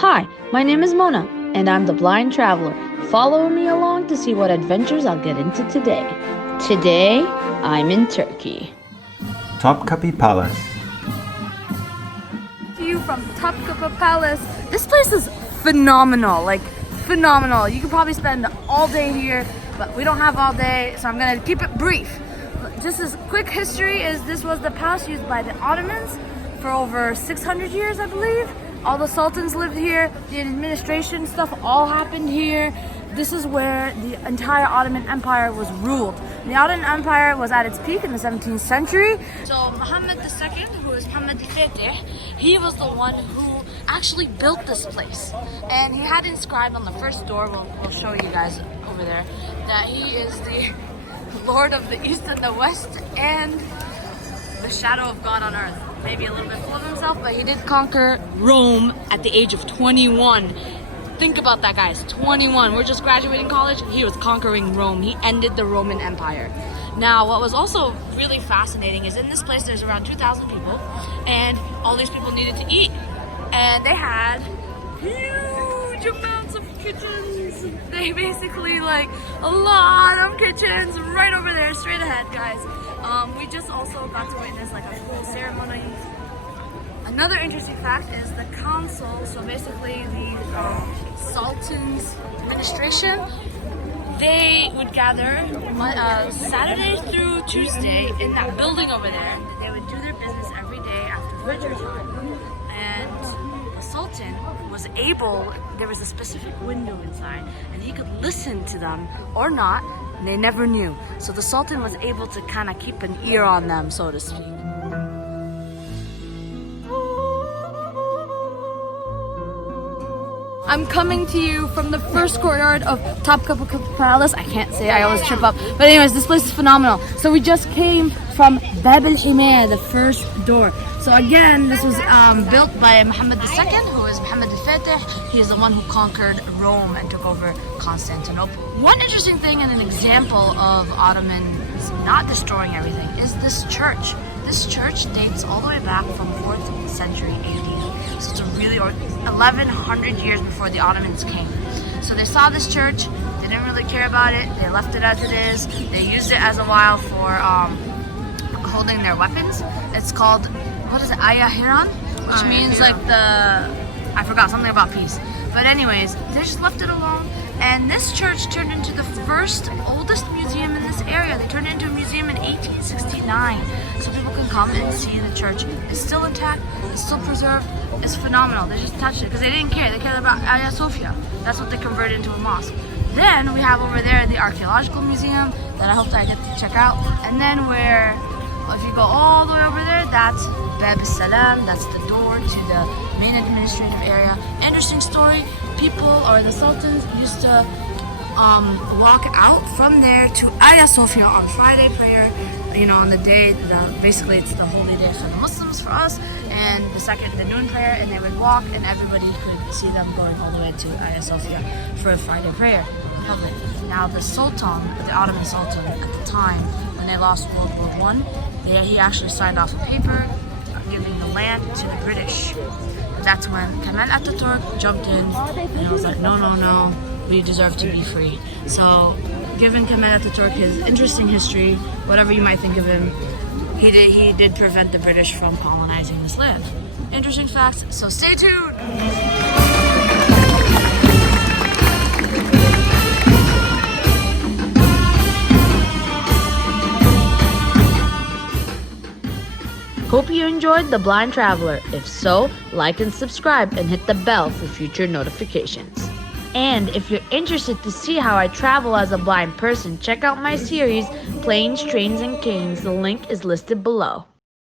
Hi, my name is Mona, and I'm the blind traveler. Follow me along to see what adventures I'll get into today. Today, I'm in Turkey. Topkapi Palace. View from Topkapi Palace. This place is phenomenal, like phenomenal. You could probably spend all day here, but we don't have all day, so I'm gonna keep it brief. Just as quick history is this was the palace used by the Ottomans for over 600 years, I believe. All the sultans lived here, the administration stuff all happened here. This is where the entire Ottoman Empire was ruled. The Ottoman Empire was at its peak in the 17th century. So Muhammad II, who is Muhammad Fatih, he was the one who actually built this place. And he had inscribed on the first door, we'll show you guys over there, that he is the Lord of the East and the West and the shadow of God on earth. Maybe a little bit full of himself, but he did conquer Rome at the age of 21. Think about that, guys. 21. We're just graduating college. He was conquering Rome. He ended the Roman Empire. Now, what was also really fascinating is in this place there's around 2,000 people, and all these people needed to eat. And they had huge amounts of kitchens. They basically, like, a lot of kitchens right over there, straight ahead, guys. We just also got to witness like a full ceremony. Another interesting fact is the council, so basically the Sultan's administration, they would gather Saturday through Tuesday in that building over there. They would do their business every day after Fajr time. And the Sultan was able, there was a specific window inside, and he could listen to them or not. And they never knew. So the Sultan was able to kind of keep an ear on them, so to speak. I'm coming to you from the first courtyard of Topkapi Palace. I can't say, I always trip up. But anyways, this place is phenomenal. So we just came from Bab al-Himaya, the first door. So again, this was built by Muhammad II, who is Muhammad Fatih. He is the one who conquered Rome and took over Constantinople. One interesting thing and an example of Ottomans not destroying everything is this church. This church dates all the way back from 4th century AD. So it's a really 1100 years before the Ottomans came. So they saw this church, they didn't really care about it, they left it as it is. They used it as a while for holding their weapons. It's called, what is it, Ayahiran? Which means like I forgot, something about peace. But anyways, they just left it alone. And this church turned into the first oldest museum in this area. They turned it into a museum in 1869. So people can come and see the church. It's still intact, it's still preserved, it's phenomenal. They just touched it because they didn't care. They cared about Hagia Sophia. That's what they converted into a mosque. Then we have over there the archaeological museum that I hope that I get to check out. And then if you go all the way over there, that's Bab al-Salam, that's the door to the main administrative area. Interesting story, people or the sultans used to walk out from there to Hagia Sophia on Friday prayer, on the day, basically it's the holy day for the Muslims, for us, and the noon prayer, and they would walk and everybody could see them going all the way to Hagia Sophia for a Friday prayer. Public. Now the Sultan, the Ottoman Sultan at the time, when they lost World War I, he actually signed off a paper giving the land to the British. And that's when Kemal Atatürk jumped in and was like, no, we deserve to be free. So, given Kemal Atatürk his interesting history, whatever you might think of him, he did prevent the British from colonizing this land. Interesting facts, so stay tuned! Hope you enjoyed The Blind Traveler. If so, like and subscribe and hit the bell for future notifications. And if you're interested to see how I travel as a blind person, check out my series, Planes, Trains, and Kings. The link is listed below.